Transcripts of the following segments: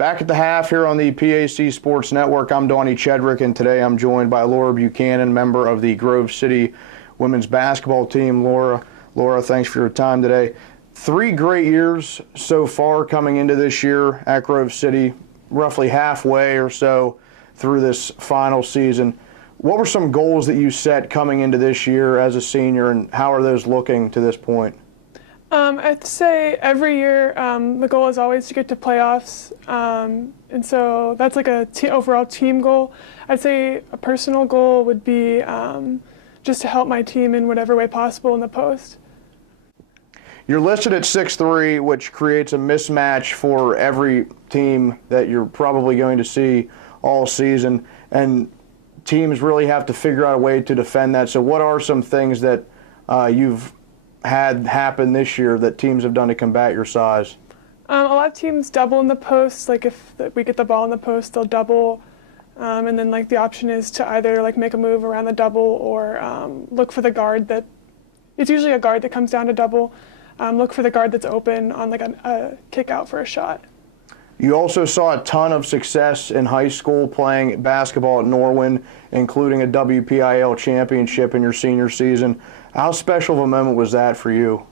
Back at the half here on the PAC Sports Network, I'm Donnie Chedrick, and today I'm joined by Laura Buchanan, member of the Grove City women's basketball team. Laura, thanks for your time today. 3 great years so far coming into this year at Grove City, roughly halfway or so through this final season. What were some goals that you set coming into this year as a senior, and how are those looking to this point? I'd say every year the goal is always to get to playoffs, and so that's like a overall team goal. I'd say a personal goal would be just to help my team in whatever way possible in the post. You're listed at 6'3", which creates a mismatch for every team that you're probably going to see all season, and teams really have to figure out a way to defend that. So what are some things that you've had happen this year that teams have done to combat your size? A lot of teams double in the post. Like if we get the ball in the post, they'll double, and then like the option is to either like make a move around the double or look for the guard that. It's usually a guard that comes down to double. Look for the guard that's open on like a kick out for a shot. You also saw a ton of success in high school playing basketball at Norwin, including a WPIL championship in your senior season. How special of a moment was that for you?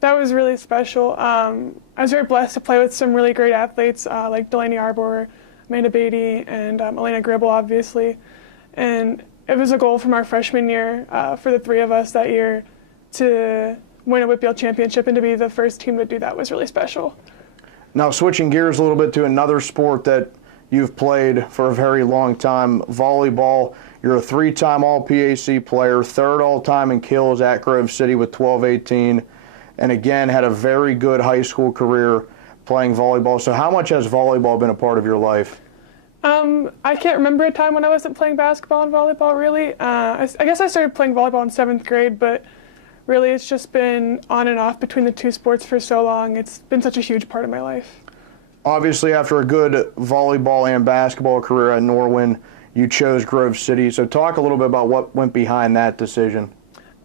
That was really special. I was very blessed to play with some really great athletes like Delaney Arbor, Amanda Beatty, and Elena Gribble, obviously. And it was a goal from our freshman year for the 3 of us that year to win a WPIL championship, and to be the first team to do that was really special. Now, switching gears a little bit to another sport that you've played for a very long time, volleyball. You're a 3-time All-PAC player, 3rd all-time in kills at Grove City with 12-18, and again had a very good high school career playing volleyball. So how much has volleyball been a part of your life? I can't remember a time when I wasn't playing basketball and volleyball, really. I guess I started playing volleyball in 7th grade, but really it's just been on and off between the 2 sports for so long. It's been such a huge part of my life. Obviously, after a good volleyball and basketball career at Norwin, you chose Grove City. So talk a little bit about what went behind that decision.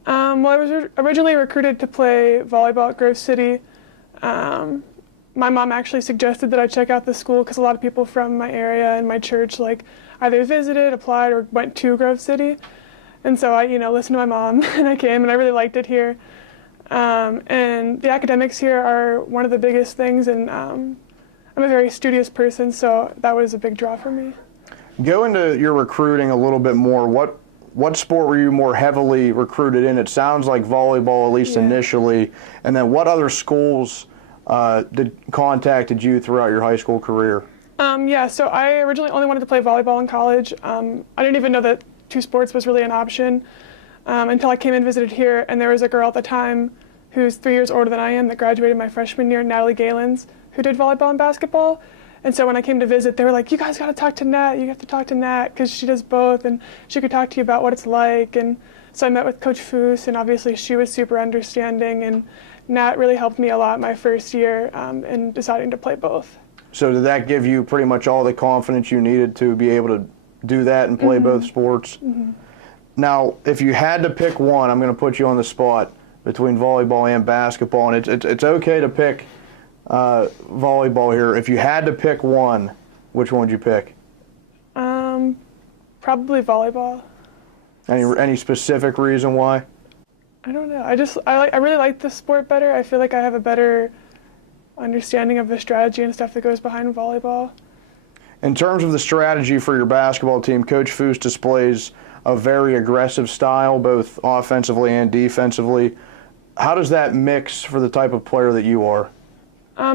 Well, I was originally recruited to play volleyball at Grove City. My mom actually suggested that I check out the school because a lot of people from my area and my church like either visited, applied, or went to Grove City. And so I, listened to my mom, and I came, and I really liked it here. And the academics here are one of the biggest things, and I'm a very studious person, so that was a big draw for me. Go into your recruiting a little bit more. What sport were you more heavily recruited in? It sounds like volleyball, at least initially. And then what other schools contacted you throughout your high school career? So I originally only wanted to play volleyball in college. I didn't even know that 2 sports was really an option until I came and visited here, and there was a girl at the time who's 3 years older than I am that graduated my freshman year, Natalie Galens, who did volleyball and basketball. And so when I came to visit, they were like, you guys got to talk to Nat. You have to talk to Nat because she does both, and she could talk to you about what it's like. And so I met with Coach Foose, and obviously she was super understanding, and Nat really helped me a lot my first year in deciding to play both. So did that give you pretty much all the confidence you needed to be able to do that and play both sports? Mm-hmm. Now, if you had to pick one, I'm going to put you on the spot between volleyball and basketball, and it's okay to pick volleyball here. If you had to pick one, which one would you pick? Probably volleyball. Any specific reason why? I don't know. I really like the sport better. I feel like I have a better understanding of the strategy and stuff that goes behind volleyball. In terms of the strategy for your basketball team, Coach Foose displays a very aggressive style, both offensively and defensively. How does that mix for the type of player that you are?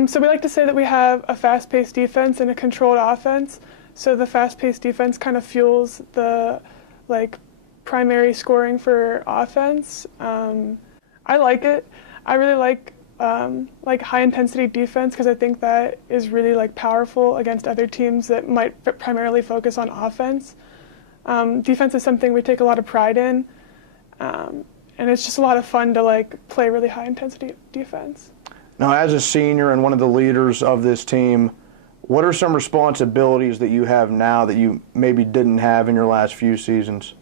So we like to say that we have a fast-paced defense and a controlled offense. So the fast-paced defense kind of fuels the primary scoring for offense. I like it. I really like high-intensity defense because I think that is really powerful against other teams that might primarily focus on offense. Defense is something we take a lot of pride in, and it's just a lot of fun to play really high-intensity defense. Now, as a senior and one of the leaders of this team, what are some responsibilities that you have now that you maybe didn't have in your last few seasons?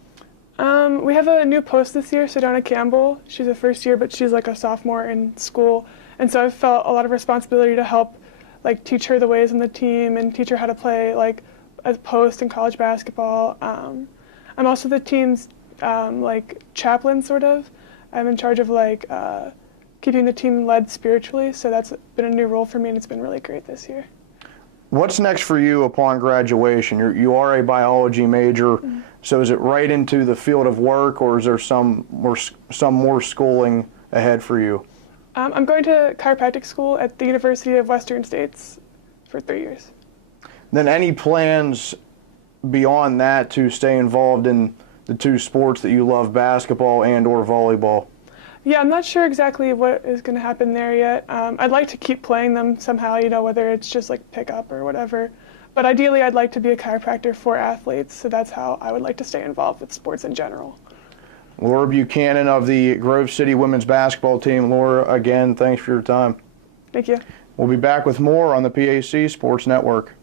We have a new post this year, Sedona Campbell. She's a first year, but she's a sophomore in school. And so I've felt a lot of responsibility to help like teach her the ways on the team and teach her how to play like a post in college basketball. I'm also the team's like chaplain, sort of. I'm in charge of like keeping the team led spiritually, so that's been a new role for me, and it's been really great this year. What's next for you upon graduation? You are a biology major, so is it right into the field of work, or is there some more schooling ahead for you? I'm going to chiropractic school at the University of Western States for 3 years. Then any plans beyond that to stay involved in the two sports that you love, basketball and or volleyball? Yeah, I'm not sure exactly what is going to happen there yet. I'd like to keep playing them somehow, whether it's just like pickup or whatever. But ideally, I'd like to be a chiropractor for athletes, so that's how I would like to stay involved with sports in general. Laura Buchanan of the Grove City women's basketball team. Laura, again, thanks for your time. Thank you. We'll be back with more on the PAC Sports Network.